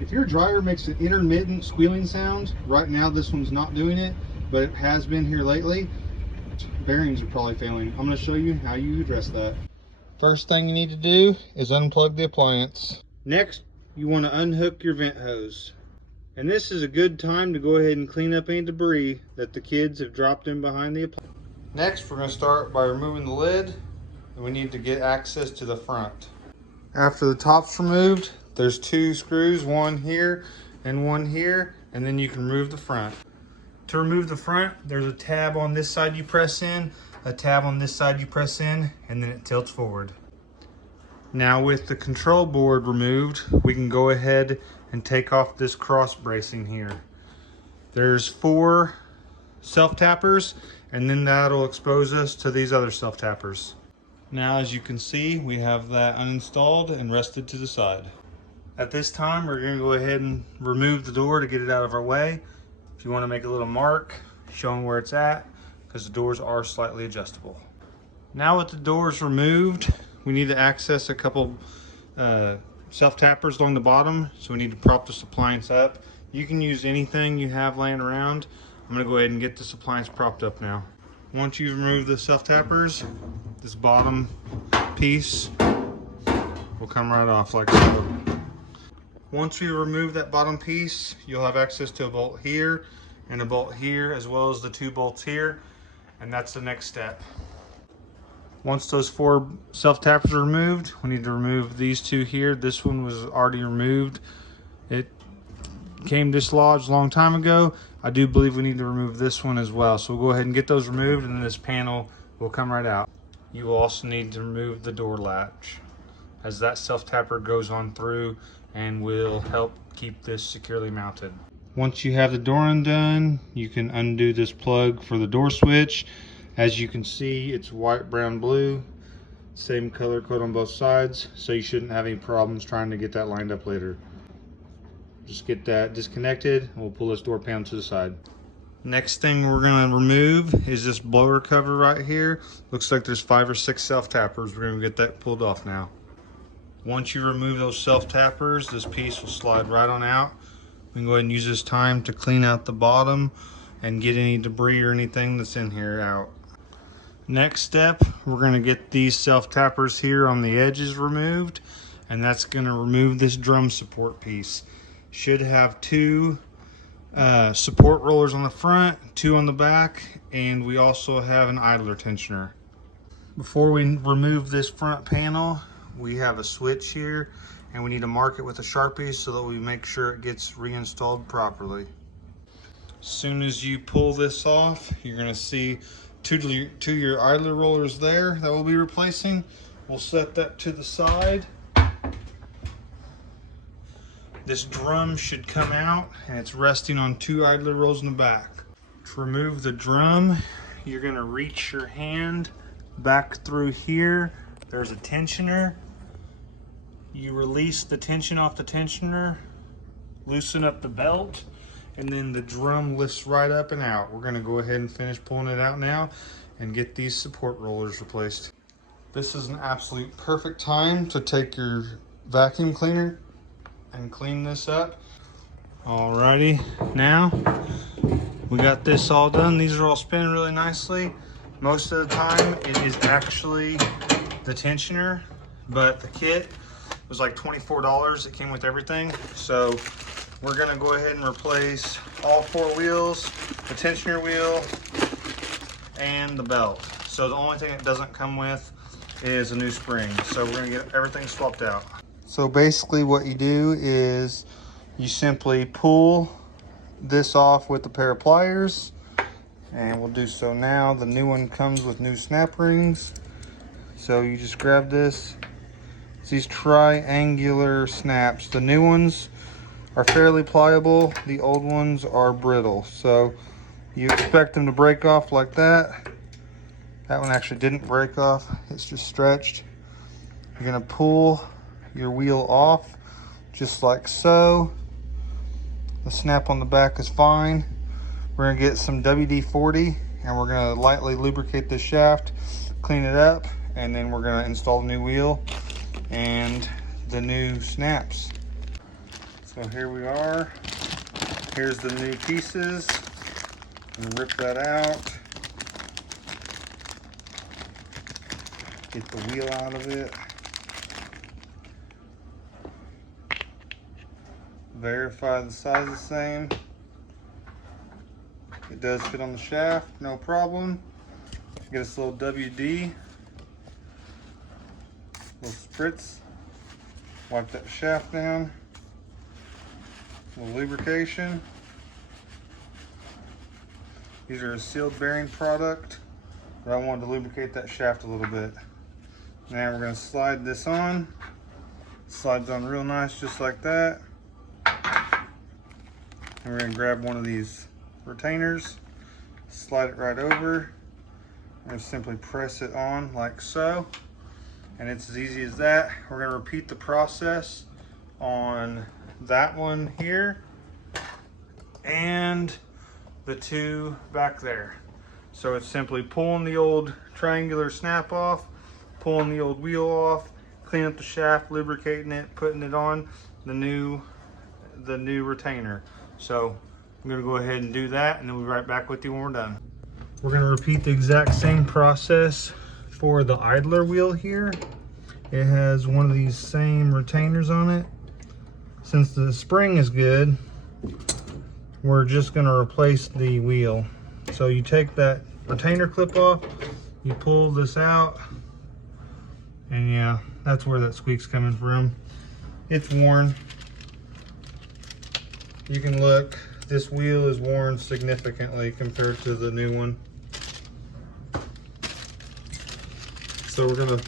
If your dryer makes an intermittent squealing sound, right now this one's not doing it, but it has been here lately, bearings are probably failing. I'm going to show you how you address that. First thing you need to do is unplug the appliance. Next, you want to unhook your vent hose. And this is a good time to go ahead and clean up any debris that the kids have dropped in behind the appliance. Next, we're going to start by removing the lid, and we need to get access to the front. After the top's removed, there's two screws, one here and one here, and then you can remove the front. To remove the front, there's a tab on this side you press in, a tab on this side you press in, and then it tilts forward. Now with the control board removed, we can go ahead and take off this cross bracing here. There's 4 self-tappers, and then that'll expose us to these other self-tappers. Now, as you can see, we have that uninstalled and rested to the side. At this time, we're going to go ahead and remove the door to get it out of our way. If you want to make a little mark showing where it's at, because the doors are slightly adjustable. Now with the doors removed, we need to access a couple self-tappers along the bottom, so we need to prop this appliance up. You can use anything you have laying around. I'm going to go ahead and get this appliance propped up now. Once you've removed the self-tappers, this bottom piece will come right off like so. Once we remove that bottom piece, you'll have access to a bolt here and a bolt here, as well as the 2 bolts here, and that's the next step. Once those 4 self-tappers are removed, we need to remove these 2 here. This one was already removed. It came dislodged a long time ago. I do believe we need to remove this one as well. So we'll go ahead and get those removed, and then this panel will come right out. You will also need to remove the door latch, as that self-tapper goes on through and will help keep this securely mounted. Once you have the door undone, you can undo this plug for the door switch. As you can see, it's white, brown, blue, same color code on both sides, so you shouldn't have any problems trying to get that lined up later. Just get that disconnected, and we'll pull this door panel to the side. Next thing we're going to remove is this blower cover right here. Looks like there's 5 or 6 self-tappers. We're going to get that pulled off now. Once you remove those self-tappers, this piece will slide right on out. We can go ahead and use this time to clean out the bottom and get any debris or anything that's in here out. Next step, we're going to get these self-tappers here on the edges removed, and that's going to remove this drum support piece. Should have 2 support rollers on the front, 2 on the back, and we also have an idler tensioner. Before we remove this front panel, we have a switch here, and we need to mark it with a Sharpie so that we make sure it gets reinstalled properly. As soon as you pull this off, you're going to see two your idler rollers there that we'll be replacing. We'll set that to the side. This drum should come out, and it's resting on 2 idler rolls in the back. To remove the drum, you're going to reach your hand back through here. There's a tensioner. You release the tension off the tensioner, loosen up the belt, and then the drum lifts right up and out. We're going to go ahead and finish pulling it out now and get these support rollers replaced. This is an absolute perfect time to take your vacuum cleaner and clean this up. Alrighty, now we got this all done. These are all spinning really nicely. Most of the time it is actually the tensioner, but the kit was like $24. It came with everything. So we're gonna go ahead and replace all 4 wheels, the tensioner wheel, and the belt. So the only thing it doesn't come with is a new spring. So we're gonna get everything swapped out. So basically what you do is you simply pull this off with a pair of pliers, and we'll do so now. The new one comes with new snap rings. So you just grab this. It's these triangular snaps. The new ones are fairly pliable. The old ones are brittle. So you expect them to break off like that. That one actually didn't break off. It's just stretched. You're gonna pull your wheel off just like so. The snap on the back is fine. We're gonna get some WD-40 and we're gonna lightly lubricate this shaft, clean it up, and then we're gonna install the new wheel and the new snaps. So here we are. Here's the new pieces. I'm gonna rip that out. Get the wheel out of it. Verify the size is the same. It does fit on the shaft, no problem. Get us a little WD, little spritz, wipe that shaft down, a little lubrication. These are a sealed bearing product, but I wanted to lubricate that shaft a little bit. Now we're going to slide this on. Slides on real nice, just like that. And we're going to grab one of these retainers, slide it right over, and simply press it on like so. And it's as easy as that. We're going to repeat the process on that one here and the two back there. So it's simply pulling the old triangular snap off, pulling the old wheel off, clean up the shaft, lubricating it, putting it on the new retainer. So I'm going to go ahead and do that, and then we'll be right back with you when we're done. We're going to repeat the exact same process for the idler wheel here. It has one of these same retainers on it. Since the spring is good, we're just going to replace the wheel. So you take that retainer clip off, you pull this out, and yeah, that's where that squeak's coming from. It's worn. You can look, this wheel is worn significantly compared to the new one. So we're gonna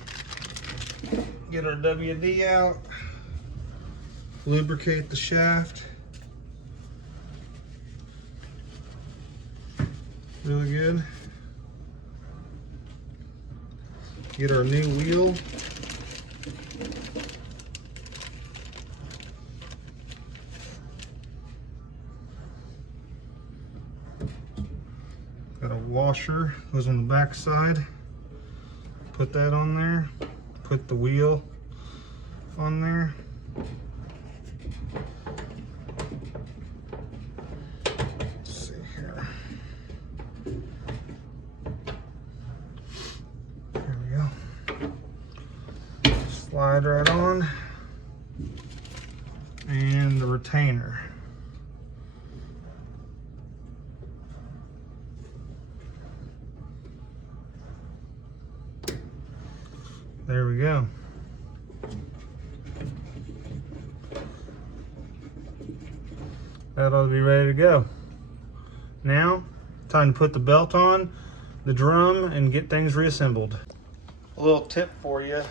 get our WD out, lubricate the shaft really good. Get our new wheel. Got a washer, goes on the back side. Put that on there. Put the wheel on there. Let's see here. There we go. Slide right on. And the retainer. There we go. That ought to be ready to go. Now, time to put the belt on, the drum, and get things reassembled. A little tip for you.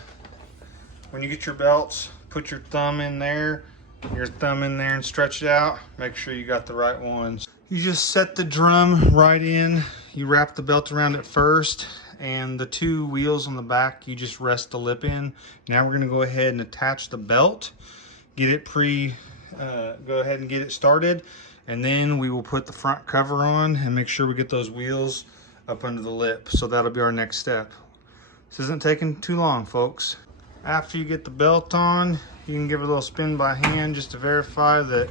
When you get your belts, put your thumb in there, and stretch it out. Make sure you got the right ones. You just set the drum right in. You wrap the belt around it first, and the two wheels on the back, you just rest the lip in. Now we're gonna go ahead and attach the belt, get it go ahead and get it started, and then we will put the front cover on and make sure we get those wheels up under the lip. So that'll be our next step. This isn't taking too long, folks. After you get the belt on, you can give it a little spin by hand just to verify that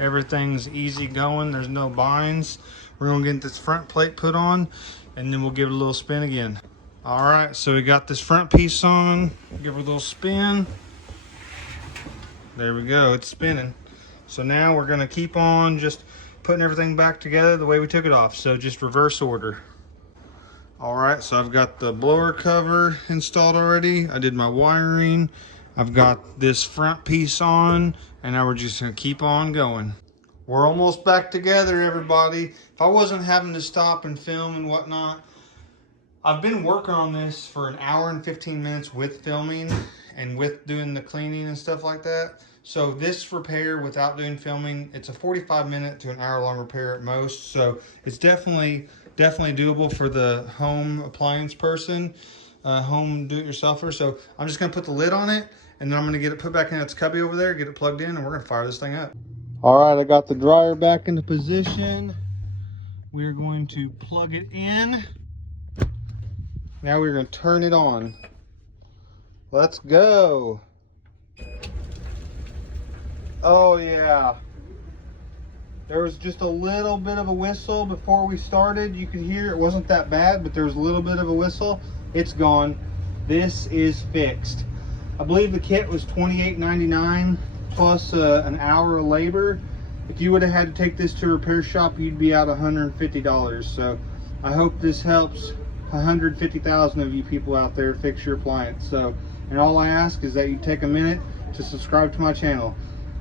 everything's easy going, there's no binds. We're gonna get this front plate put on, and then we'll give it a little spin again. All right, so we got this front piece on. Give it a little spin. There we go, it's spinning. So now we're gonna keep on just putting everything back together the way we took it off. So just reverse order. All right, so I've got the blower cover installed already. I did my wiring. I've got this front piece on, and now we're just gonna keep on going. We're almost back together, everybody. If I wasn't having to stop and film and whatnot, I've been working on this for an hour and 15 minutes with filming and with doing the cleaning and stuff like that. So this repair without doing filming, it's a 45-minute to an hour-long repair at most. So it's definitely doable for the home appliance person, home do-it-yourselfer. So I'm just gonna put the lid on it, and then I'm gonna get it put back in its cubby over there, get it plugged in, and we're gonna fire this thing up. All right, I got the dryer back into position. We're going to plug it in. Now we're going to turn it on. Let's go. Oh yeah. There was just a little bit of a whistle before we started. You could hear it wasn't that bad, but there was a little bit of a whistle. It's gone. This is fixed. I believe the kit was $28.99 plus an hour of labor. If you would have had to take this to a repair shop, you'd be out $150. So I hope this helps 150,000 of you people out there fix your appliance. So, and all I ask is that you take a minute to subscribe to my channel.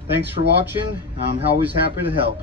Thanks for watching. I'm always happy to help.